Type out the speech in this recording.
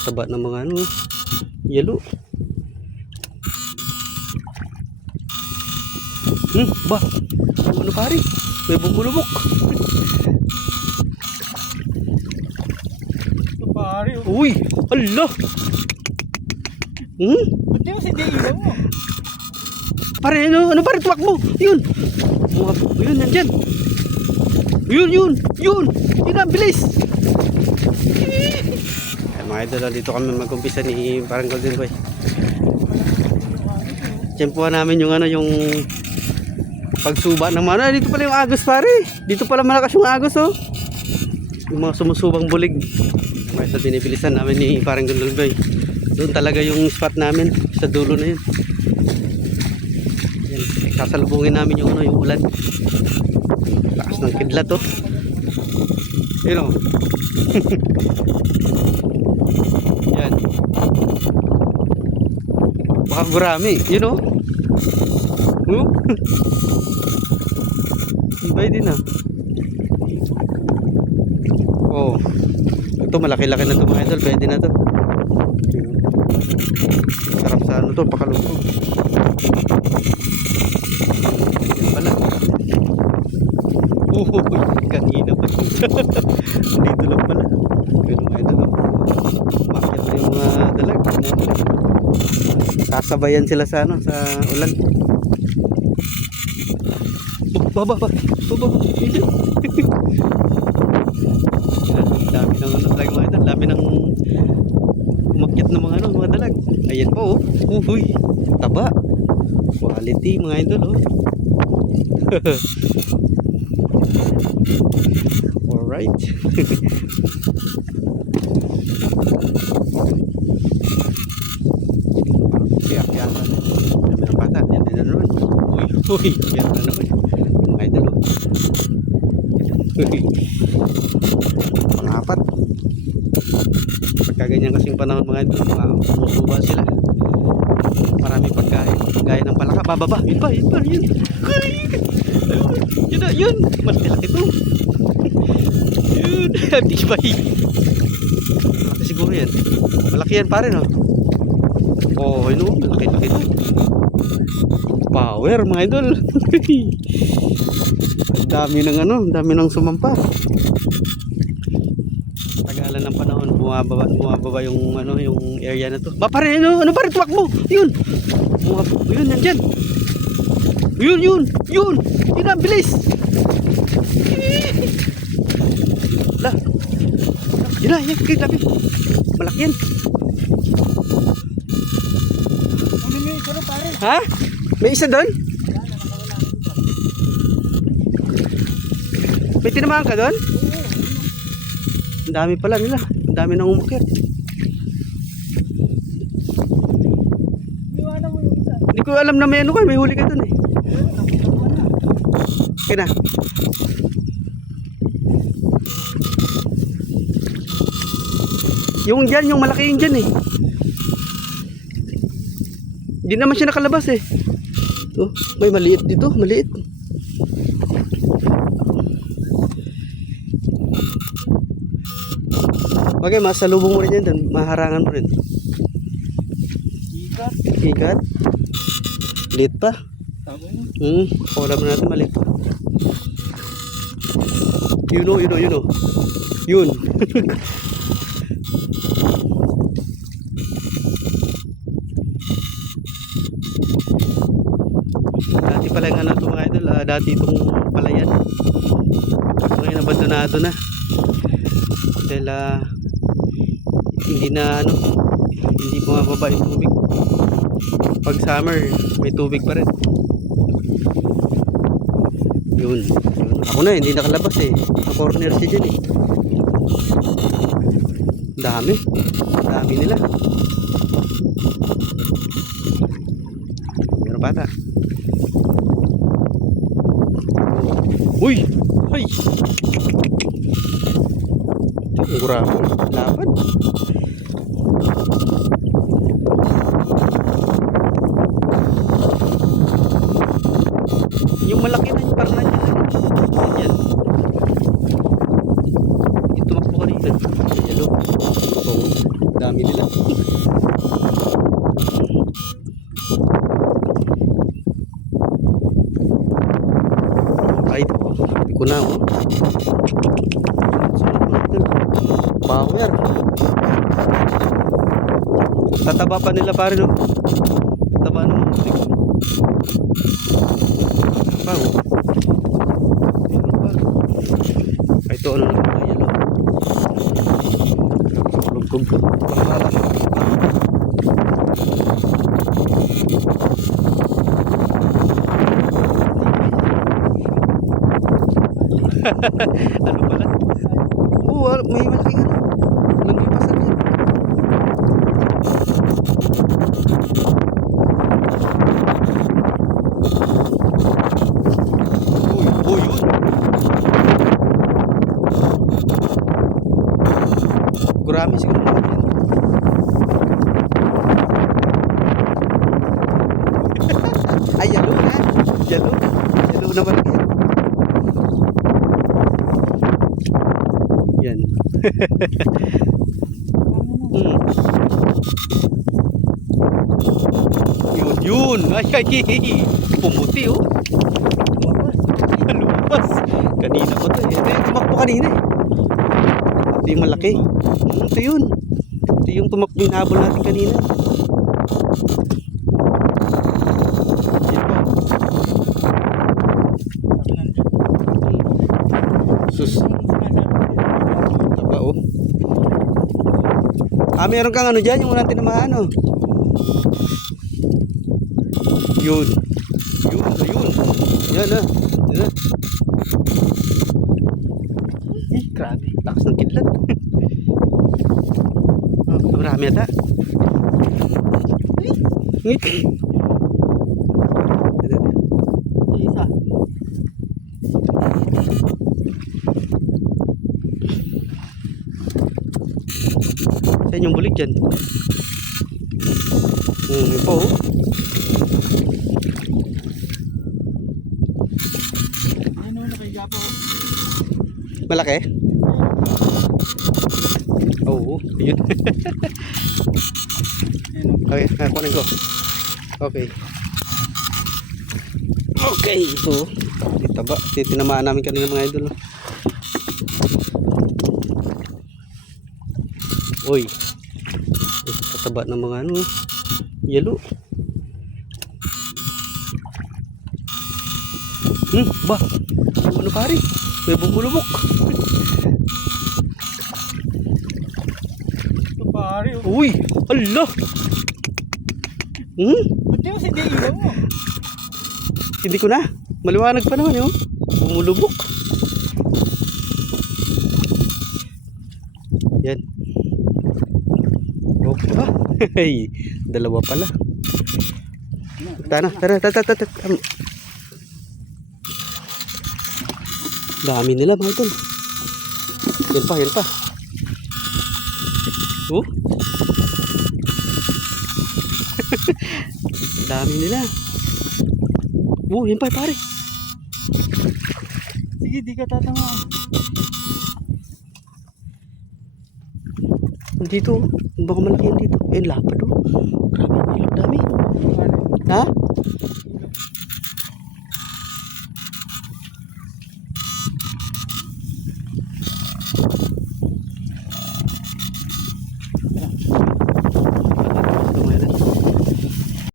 tataba ng mga ano, yelo. Ba? Ano pare? May bumulubok. Pare, Uy! Ala! ba't di mo si Diego mo? Pare, ano pare? Tuwak mo! Yun! Yun, nandyan! Yun! Yun na, bilis! Ay, mga idol, dito kami mag-umpisa ni parang Golden Boy. Tiyempuhan namin yung ano, yung pagsuba ng mana. Dito pala yung agos pare. Dito pala malakas yung agos oh. Yung mga sumusubang bulig. Mga idol, binibilisan namin ni parang Golden Boy. Doon talaga yung spot namin sa dulo na yun. Yan, sasalubungin namin yung ano, yung ulan. Lakas ng kidlat oh. Yun oh. Yan. Baka gurami, yun oh. Ibay din ah. Oh. Ito malaki-laki na ito mga idol, pwede na to. Sarap sa ano to, pakalutong. Yan pala. Kanina pa dito. Dito lang pala. Pero mga idol makakit na yung mga dalag. Sasabayan sila sa ano, sa ulan. Baba. Dami ng ano talaga mga idol. Dami ng umakyat ng mga ano, mga dalag. Ayan po oh. Uy, taba. Quality mga idol oh. Alright. Kaya-kiyatan. Dami ng bata. Yan din na naman. Uy, yan na naman. Mga idol oh. Pang-apat. Pagka ganyan kasing panahon mga idol, sumusuba sila. Marami pagkain. Gaya ng palaka. Bababa. Yun pa. Yun. Yun. Malaki ito. Yun. Tibay. Malaki siguro yan. Malaki yan pare no. Oh, yun o. Malaki ito. Power mga idol. Dami ng ano. Dami ng sumampa. Tagalan ng panahon. Bumababa yung ano, yung area na to. Pare, ano pare? Tuwak mo. Yun. Yun, nandyan. Yun na, bilis. Lah. Yun na, kay labi. Malaki yan. Ano nyo ito na pare? Ha? May isa doon? May tinamaan ka doon? Ang dami pala nila. Ang dami nang umakyat. Iwanan mo yung isa. Hindi ko alam na may ano ka. May huli ka doon eh. Okay na. Yung dyan, yung malaki yung dyan eh. Hindi naman siya nakalabas eh. Oh, may maliit dito, maliit. Bagay, masalubong mo rin yan doon. Maharangan mo rin. Ikat. Liit pa. Tama mo. Kulam na natin, maliit pa. Yun o. Yun. Dati pala yung ano ito mga idol, dati itong palayan. Kaso ngayon abandonado na. Dahil hindi bumababa yung tubig. Pag summer, may tubig pa rin. Yun. Ako na, hindi nakalabas eh. Sa corner siya dyan eh. Dami nila. Meron bata. Uy! Ay! Ang gurami. Laban. Yung malaki na yung parang nandiyan. Yan. Yung tumakbo ka rito. Yellow. Dami Dami nila. Ay, hindi ko na, oh. Power. Tataba pa nila pare, no? Tataba naman. Pa, oh. Meron pa. Ay, ito, ano na? Ayan, oh. Lugtog ko. Ano pala? Oo, may malaking ano. Lumipasan yan. Uy, yun. Gurami siguro naman yan. Ay, yalo na. Yalo. Yalo na malaki yan. Yan. Yun. Ay, pumuti, oh. Lumas. Kanina pa to, eh. Ito yung tumakbo kanina, eh. Ito yung malaki. Ito yun. Ito yung tumakbo yung habol natin kanina. Yan po. Sus. Taba, oh. Meron kang ano dyan, yung unang tinamaan, oh. Yun. Yan na. Eh, grabe. Lakas ng kidlat. Oh, marami ata. Ngit. Isa. Sa inyong bulig dyan. Yun po, oh. Ano, nakahiga pa ako. Malaki? Oo, yun. Okay, kunin ko. Okay. Okay, ito. Itaba. Tinamaan namin kanina mga idol. Uy. Tataba ng mga ano. Yelo. Ba? Ano pare? May bumulubok. Ito pare. Uy! Allah! Ba't di mo si ilaw mo? Hindi ko na. Maliwanag pa naman, oh. Bumulubok. Yan. Okay ba? Hey, dalawa pala. Tara. Dami nila mga idol. Yan pa. Oh. Dami nila. Oh, yan pa pare. Sige, di ka tatanga. Dito, baka malaki yan dito. Ayun, lapad, oh. Grabe, ilang dami. Ha?